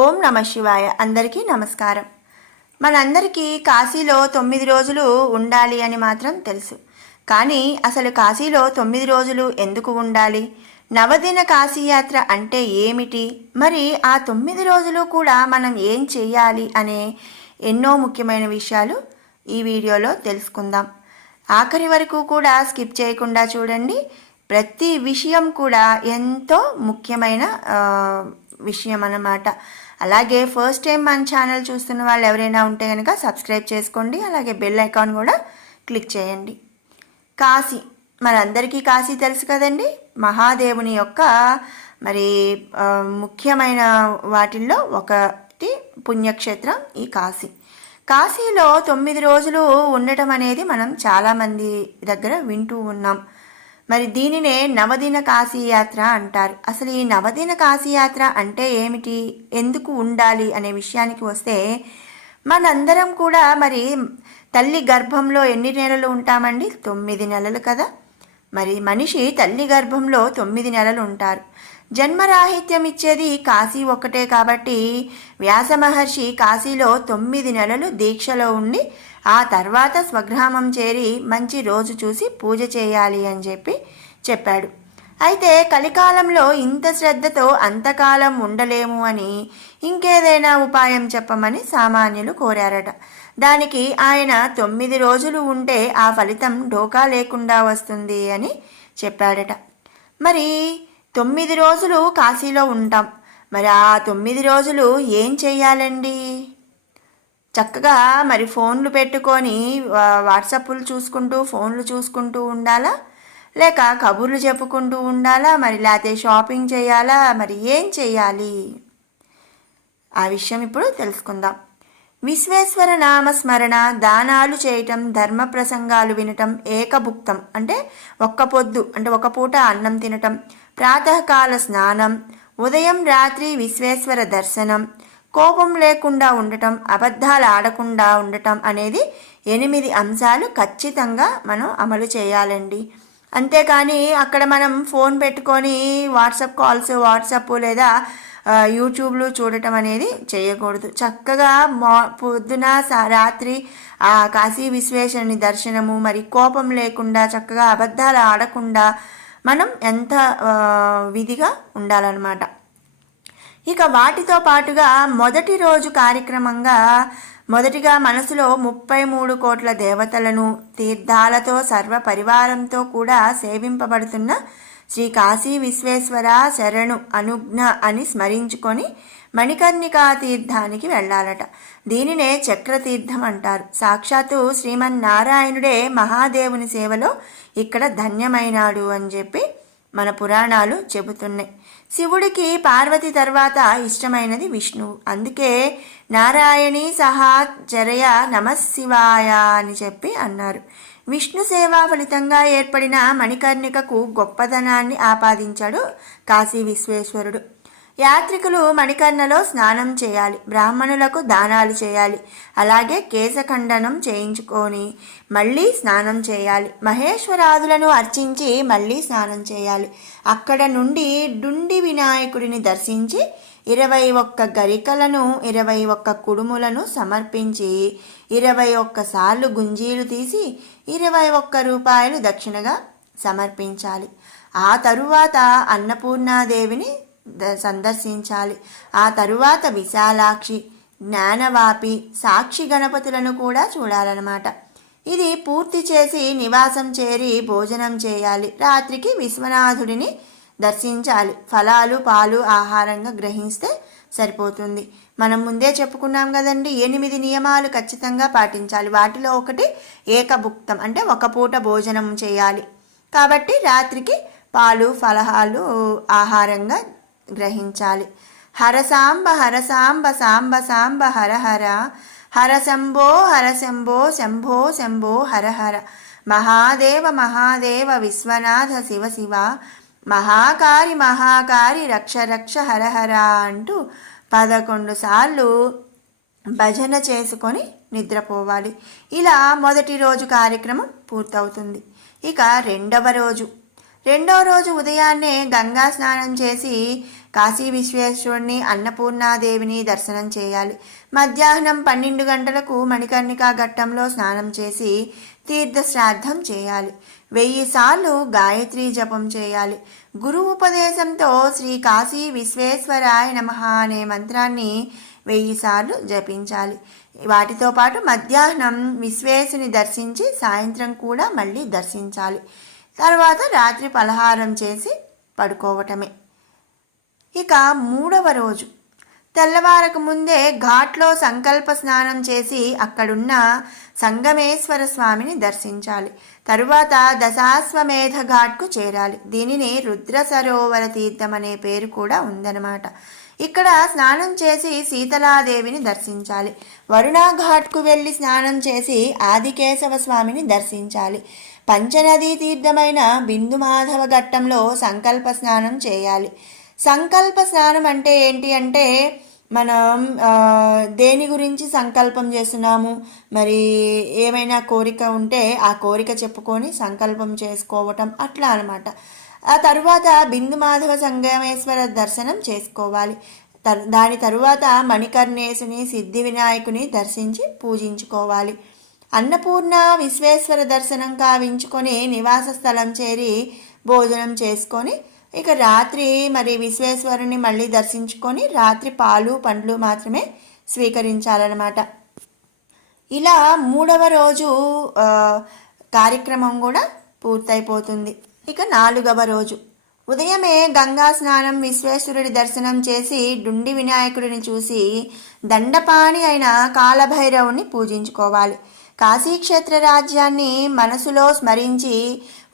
ఓం నమ శివాయ. అందరికీ నమస్కారం. మనందరికీ కాశీలో 9 రోజులు ఉండాలి అని మాత్రం తెలుసు. కానీ అసలు కాశీలో 9 రోజులు ఎందుకు ఉండాలి? నవదిన కాశీయాత్ర అంటే ఏమిటి? మరి ఆ 9 రోజులు కూడా మనం ఏం చేయాలి అనే ఎన్నో ముఖ్యమైన విషయాలు ఈ వీడియోలో తెలుసుకుందాం. ఆఖరి వరకు కూడా స్కిప్ చేయకుండా చూడండి. ప్రతి విషయం కూడా ఎంతో ముఖ్యమైన విషయం అన్నమాట. అలాగే ఫస్ట్ టైం మన ఛానల్ చూస్తున్న వాళ్ళు ఎవరైనా ఉంటే కనుక సబ్స్క్రైబ్ చేసుకోండి. అలాగే బెల్ ఐకాన్ కూడా క్లిక్ చేయండి. కాశీ, మనందరికీ కాశీ తెలుసు కదండి. మహాదేవుని యొక్క మరి ముఖ్యమైన వాటిల్లో ఒకటి పుణ్యక్షేత్రం ఈ కాశీ. కాశీలో 9 రోజులు ఉండటం అనేది మనం చాలామంది దగ్గర వింటూ ఉన్నాం. మరి దీనినే నవదిన కాశీయాత్ర అంటారు. అసలు ఈ నవదిన కాశీయాత్ర అంటే ఏమిటి, ఎందుకు ఉండాలి అనే విషయానికి వస్తే, మనందరం కూడా మరి తల్లి గర్భంలో ఎన్ని నెలలు ఉంటామండి? 9 నెలలు కదా. మరి మనిషి తల్లి గర్భంలో 9 నెలలు ఉంటారు. జన్మరాహిత్యం ఇచ్చేది కాశీ ఒక్కటే కాబట్టి వ్యాస మహర్షి కాశీలో 9 నెలలు దీక్షలో ఉండి ఆ తర్వాత స్వగ్రామం చేరి మంచి రోజు చూసి పూజ చేయాలి అని చెప్పాడు. అయితే కలికాలంలో ఇంత శ్రద్ధతో అంతకాలం ఉండలేము అని ఇంకేదైనా ఉపాయం చెప్పమని సామాన్యులు కోరారట. దానికి ఆయన 9 రోజులు ఉంటే ఆ ఫలితం డోకా లేకుండా వస్తుంది అని చెప్పాడట. మరి 9 రోజులు కాశీలో ఉంటాం. మరి ఆ 9 రోజులు ఏం చెయ్యాలండి? చక్కగా మరి ఫోన్లు పెట్టుకొని వాట్సాప్లు చూసుకుంటూ ఫోన్లు చూసుకుంటూ ఉండాలా, లేక కబుర్లు చెప్పుకుంటూ ఉండాలా, మరి లేకపోతే షాపింగ్ చేయాలా? మరి ఏం చెయ్యాలి? ఆ విషయం ఇప్పుడు తెలుసుకుందాం. విశ్వేశ్వర నామస్మరణ, దానాలు చేయటం, ధర్మ ప్రసంగాలు వినటం, ఏకభుక్తం అంటే ఒక్క పొద్దు అంటే ఒక పూట అన్నం తినటం, ప్రాతకాల స్నానం, ఉదయం రాత్రి విశ్వేశ్వర దర్శనం, కోపం లేకుండా ఉండటం, అబద్ధాలు ఆడకుండా ఉండటం అనేది 8 అంశాలు ఖచ్చితంగా మనం అమలు చేయాలండి. అంతేకాని అక్కడ మనం ఫోన్ పెట్టుకొని వాట్సాప్ లేదా యూట్యూబ్లు చూడటం అనేది చేయకూడదు. చక్కగా పొద్దున రాత్రి ఆ కాశీ విశ్వేశ్వరుని దర్శనము, మరి కోపం లేకుండా చక్కగా అబద్ధాలు ఆడకుండా మనం ఎంత విధిగా ఉండాలన్నమాట. ఇక వాటితో పాటుగా మొదటి రోజు కార్యక్రమంగా మొదటిగా మనసులో 33 కోట్ల దేవతలను తీర్థాలతో సర్వ పరివారంతో కూడా సేవింపబడుతున్న శ్రీ కాశీ విశ్వేశ్వర శరణు అనుజ్ఞ అని స్మరించుకొని మణికర్ణికా తీర్థానికి వెళ్ళాలట. దీనినే చక్రతీర్థం అంటారు. సాక్షాత్తు శ్రీమన్నారాయణుడే మహాదేవుని సేవలో ఇక్కడ ధన్యమైనాడు అని మన పురాణాలు చెబుతున్నాయి. శివుడికి పార్వతి తర్వాత ఇష్టమైనది విష్ణువు. అందుకే నారాయణీ సహాచరయ నమశివాయ అని అన్నారు. విష్ణు సేవా ఫలితంగా ఏర్పడిన మణికర్ణికకు గొప్పదనాన్ని ఆపాదించాడు కాశీ విశ్వేశ్వరుడు. యాత్రికులు మణికర్ణలో స్నానం చేయాలి, బ్రాహ్మణులకు దానాలు చేయాలి, అలాగే కేశఖండనం చేయించుకొని మళ్ళీ స్నానం చేయాలి, మహేశ్వరాదులను అర్చించి మళ్ళీ స్నానం చేయాలి. అక్కడ నుండి డుండి వినాయకుడిని దర్శించి 21 గరికలను 21 కుడుములను సమర్పించి 21 సార్లు గుంజీలు తీసి 21 రూపాయలు దక్షిణగా సమర్పించాలి. ఆ తరువాత అన్నపూర్ణాదేవిని సందర్శించాలి. ఆ తరువాత విశాలాక్షి, జ్ఞానవాపి, సాక్షి గణపతులను కూడా చూడాలన్నమాట. ఇది పూర్తి చేసి నివాసం చేరి భోజనం చేయాలి. రాత్రికి విశ్వనాథుడిని దర్శించాలి. ఫలాలు పాలు ఆహారంగా గ్రహిస్తే సరిపోతుంది. మనం ముందే చెప్పుకున్నాం కదండి, 8 నియమాలు ఖచ్చితంగా పాటించాలి. వాటిలో ఒకటి ఏకభుక్తం అంటే ఒక పూట భోజనం చేయాలి. కాబట్టి రాత్రికి పాలు ఫలహాలు ఆహారంగా గ్రహించాలి. హరసాంబ హరసాంబ సాంబ సాంబ హర హర, హరశంభో హరశంభో శంభో శంభో హర హర, మహాదేవ మహాదేవ విశ్వనాథ శివ శివ, మహాకారి మహాకారి రక్ష రక్ష హర హర అంటూ 11 సార్లు భజన చేసుకొని నిద్రపోవాలి. ఇలా మొదటి రోజు కార్యక్రమం పూర్తవుతుంది. ఇక రెండవ రోజు ఉదయాన్నే గంగా స్నానం చేసి కాశీ విశ్వేశ్వరుని అన్నపూర్ణాదేవిని దర్శనం చేయాలి. మధ్యాహ్నం 12 గంటలకు మణికర్ణికా ఘట్టంలో స్నానం చేసి తీర్థ శ్రాద్ధం చేయాలి. 1000 సార్లు గాయత్రీ జపం చేయాలి. గురు ఉపదేశంతో శ్రీ కాశీ విశ్వేశ్వరాయ నమః అనే మంత్రాన్ని 1000 సార్లు జపించాలి. వాటితో పాటు మధ్యాహ్నం విశ్వేశుని దర్శించి సాయంత్రం కూడా మళ్ళీ దర్శించాలి. తర్వాత రాత్రి పలహారం చేసి పడుకోవటమే. ఇక 3వ రోజు తెల్లవారకు ముందే ఘాట్లో సంకల్ప స్నానం చేసి అక్కడున్న సంగమేశ్వర స్వామిని దర్శించాలి. తరువాత దశాశ్వమేధ ఘాట్కు చేరాలి. దీనిని రుద్ర సరోవర తీర్థం అనే పేరు కూడా ఉందన్నమాట. ఇక్కడ స్నానం చేసి శీతలాదేవిని దర్శించాలి. వరుణా ఘాట్కు వెళ్ళి స్నానం చేసి ఆదికేశవ స్వామిని దర్శించాలి. పంచనదీ తీర్థమైన బిందు మాధవ ఘట్టంలో సంకల్ప స్నానం చేయాలి. సంకల్ప స్నానం అంటే ఏంటి అంటే మనం దేని గురించి సంకల్పం చేస్తున్నాము, మరి ఏమైనా కోరిక ఉంటే ఆ కోరిక చెప్పుకొని సంకల్పం చేసుకోవటం అట్లా అనమాట. ఆ తరువాత బిందు మాధవ సంగమేశ్వర దర్శనం చేసుకోవాలి. దాని తరువాత మణికర్ణేశుని సిద్ధి వినాయకుని దర్శించి పూజించుకోవాలి. అన్నపూర్ణ విశ్వేశ్వర దర్శనం కావించుకొని నివాస స్థలం చేరి భోజనం చేసుకొని ఇక రాత్రి మరి విశ్వేశ్వరుని మళ్ళీ దర్శించుకొని రాత్రి పాలు పండ్లు మాత్రమే స్వీకరించాలన్నమాట. ఇలా 3వ రోజు కార్యక్రమం కూడా పూర్తయిపోతుంది. ఇక 4వ రోజు ఉదయమే గంగా స్నానం, విశ్వేశ్వరుడి దర్శనం చేసి డుండి వినాయకుడిని చూసి దండపాణి అయిన కాలభైరవుని పూజించుకోవాలి. కాశీక్షేత్ర రాజ్యాన్ని మనసులో స్మరించి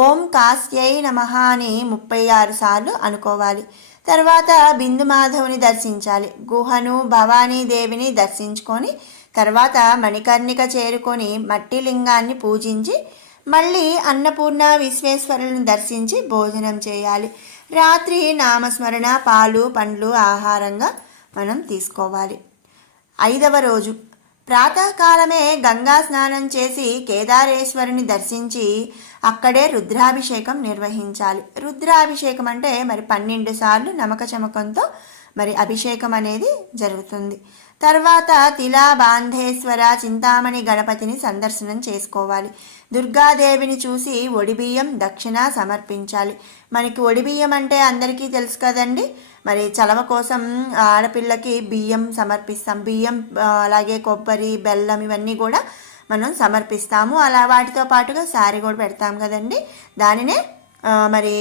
ఓం కాశ్యై నమః అని 36 సార్లు అనుకోవాలి. తర్వాత బిందు మాధవుని దర్శించాలి. గుహను భవానీదేవిని దర్శించుకొని తర్వాత మణికర్ణిక చేరుకొని మట్టి లింగాన్ని పూజించి మళ్ళీ అన్నపూర్ణ విశ్వేశ్వరులను దర్శించి భోజనం చేయాలి. రాత్రి నామస్మరణ, పాలు పండ్లు ఆహారంగా మనం తీసుకోవాలి. 5వ రోజు ప్రాతకాలమే గంగా స్నానం చేసి కేదారేశ్వరుని దర్శించి అక్కడే రుద్రాభిషేకం నిర్వహించాలి. రుద్రాభిషేకం అంటే మరి 12 సార్లు నమక చమకంతో మరి అభిషేకం అనేది జరుగుతుంది. తర్వాత తిలా బాంధేశ్వర చింతామణి గణపతిని సందర్శనం చేసుకోవాలి. దుర్గాదేవిని చూసి ఒడిబియ్యం దక్షిణ సమర్పించాలి. మనకి ఒడిబియ్యం అంటే అందరికీ తెలుసు కదండి. మరి చలవ కోసం ఆడపిల్లకి బియ్యం సమర్పిస్తాం. బియ్యం అలాగే కొబ్బరి, బెల్లం ఇవన్నీ కూడా మనం సమర్పిస్తాము. అలా వాటితో పాటుగా శారీ కూడా పెడతాం కదండి. దానినే మరి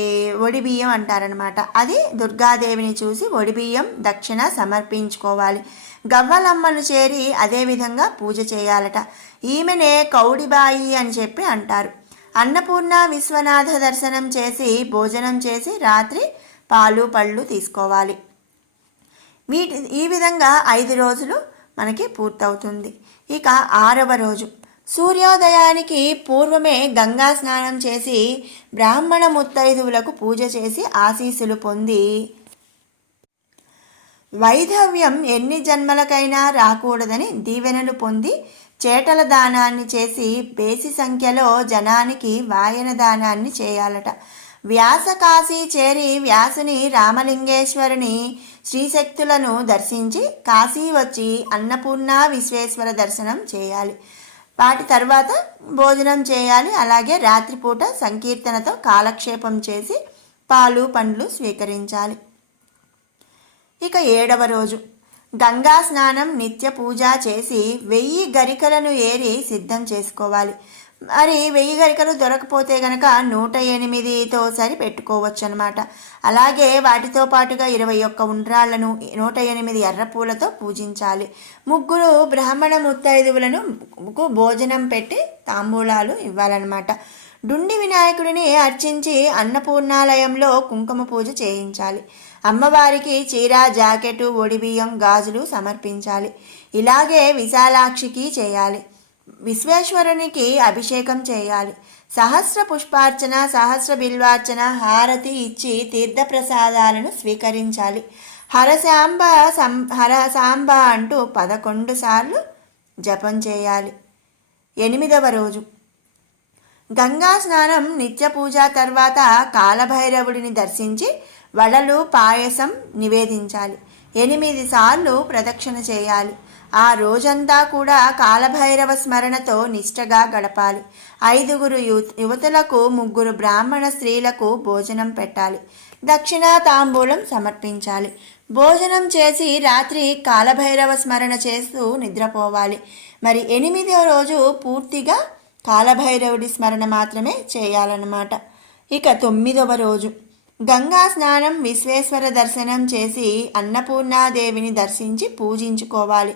ఒడిబియ్యం అంటారనమాట. అది దుర్గాదేవిని చూసి ఒడిబియ్యం దక్షిణ సమర్పించుకోవాలి. గవ్వలమ్మను చేరి అదేవిధంగా పూజ చేయాలట. ఈమెనే కౌడిబాయి అని చెప్పి అంటారు. అన్నపూర్ణ విశ్వనాథ దర్శనం చేసి భోజనం చేసి రాత్రి పాలు పళ్ళు తీసుకోవాలి. ఈ విధంగా 5 రోజులు మనకి పూర్తవుతుంది. ఇక 6వ రోజు సూర్యోదయానికి పూర్వమే గంగా స్నానం చేసి బ్రాహ్మణ ముత్తైదువులకు పూజ చేసి ఆశీస్సులు పొంది వైధవ్యం ఎన్ని జన్మలకైనా రాకూడదని దీవెనలు పొంది చేటల దానాన్ని చేసి బేసి సంఖ్యలో జనానికి వాయన దానాన్ని చేయాలట. వ్యాస కాశీ చేరి వ్యాసుని రామలింగేశ్వరుని శ్రీశక్తులను దర్శించి కాశీ వచ్చి అన్నపూర్ణ విశ్వేశ్వర దర్శనం చేయాలి. వాటి తర్వాత భోజనం చేయాలి. అలాగే రాత్రిపూట సంకీర్తనతో కాలక్షేపం చేసి పాలు పండ్లు స్వీకరించాలి. ఇక 7వ రోజు గంగా స్నానం, నిత్య పూజ చేసి 1000 గరికలను ఏరి సిద్ధం చేసుకోవాలి. మరి 1000 గరికలు దొరకపోతే గనక 108తో సరి పెట్టుకోవచ్చు అనమాట. అలాగే వాటితో పాటుగా 21 ఉండ్రాళ్లను 108 ఎర్రపూలతో పూజించాలి. 3 బ్రాహ్మణ ముత్తైదువులను భోజనం పెట్టి తాంబూలాలు ఇవ్వాలన్నమాట. డుండి వినాయకుడిని అర్చించి అన్నపూర్ణాలయంలో కుంకుమ పూజ చేయించాలి. అమ్మవారికి చీర, జాకెట్, ఒడిబియ్యం, గాజులు సమర్పించాలి. ఇలాగే విశాలాక్షికి చేయాలి. విశ్వేశ్వరునికి అభిషేకం చేయాలి. సహస్ర పుష్పార్చన, సహస్ర బిల్వార్చన, హారతి ఇచ్చి తీర్థప్రసాదాలను స్వీకరించాలి. హరసాంబ హరసాంబ అంటూ 11 సార్లు జపం చేయాలి. 8వ రోజు గంగా స్నానం, నిత్య పూజ తర్వాత కాలభైరవుడిని దర్శించి వడలు పాయసం నివేదించాలి. 8 సార్లు ప్రదక్షిణ చేయాలి. ఆ రోజంతా కూడా కాలభైరవ స్మరణతో నిష్టగా గడపాలి. 5 యువతులకు 3 బ్రాహ్మణ స్త్రీలకు భోజనం పెట్టాలి. దక్షిణ తాంబూలం సమర్పించాలి. భోజనం చేసి రాత్రి కాలభైరవ స్మరణ చేస్తూ నిద్రపోవాలి. మరి 8వ రోజు పూర్తిగా కాలభైరవుడి స్మరణ మాత్రమే చేయాలన్నమాట. ఇక 9వ రోజు గంగా స్నానం, విశ్వేశ్వర దర్శనం చేసి అన్నపూర్ణాదేవిని దర్శించి పూజించుకోవాలి.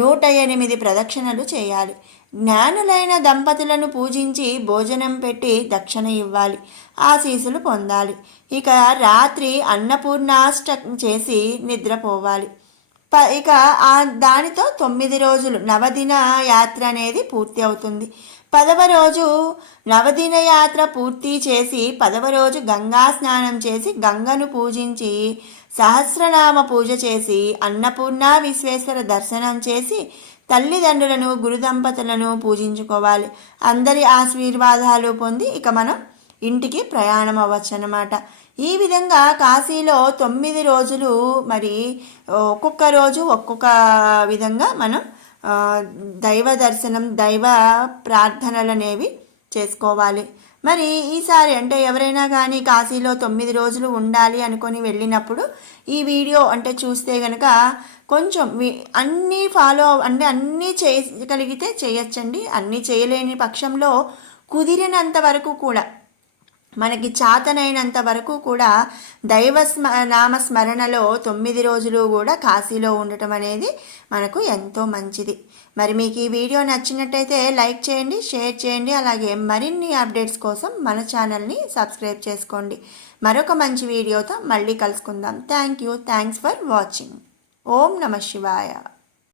108 ప్రదక్షిణలు చేయాలి. జ్ఞానులైన దంపతులను పూజించి భోజనం పెట్టి దక్షిణ ఇవ్వాలి. ఆశీస్సులు పొందాలి. ఇక రాత్రి అన్నపూర్ణాష్టకం చేసి నిద్రపోవాలి. ఇక దానితో 9 రోజులు నవదిన యాత్ర అనేది పూర్తి అవుతుంది. 10వ రోజు నవదిన యాత్ర పూర్తి చేసి 10వ రోజు గంగా స్నానం చేసి గంగను పూజించి సహస్రనామ పూజ చేసి అన్నపూర్ణ విశ్వేశ్వర దర్శనం చేసి తల్లిదండ్రులను గురు దంపతులను పూజించుకోవాలి. అందరి ఆశీర్వాదాలు పొంది ఇక మనం ఇంటికి ప్రయాణం అవ్వచ్చు అన్నమాట. ఈ విధంగా కాశీలో 9 రోజులు మరి ఒక్కొక్క రోజు ఒక్కొక్క విధంగా మనం దైవ దర్శనం, దైవ ప్రార్థనలు అనేవి చేసుకోవాలి. మరి ఈసారి అంటే ఎవరైనా కానీ కాశీలో 9 రోజులు ఉండాలి అనుకొని వెళ్ళినప్పుడు ఈ వీడియో అంటే చూస్తే కనుక కొంచెం అన్నీ ఫాలో అంటే అన్నీ చేయగలిగితే చేయొచ్చండి. అన్నీ చేయలేని పక్షంలో కుదిరినంత వరకు కూడా మనకి చాతనైనంత వరకు కూడా నామస్మరణలో 9 రోజులు కూడా కాశీలో ఉండటం అనేది మనకు ఎంతో మంచిది. మరి మీకు ఈ వీడియో నచ్చినట్టయితే లైక్ చేయండి, షేర్ చేయండి. అలాగే మరిన్ని అప్డేట్స్ కోసం మన ఛానల్ని సబ్స్క్రైబ్ చేసుకోండి. మరొక మంచి వీడియోతో మళ్ళీ కలుసుకుందాం. Thanks for watching. ఓం నమః శివాయ.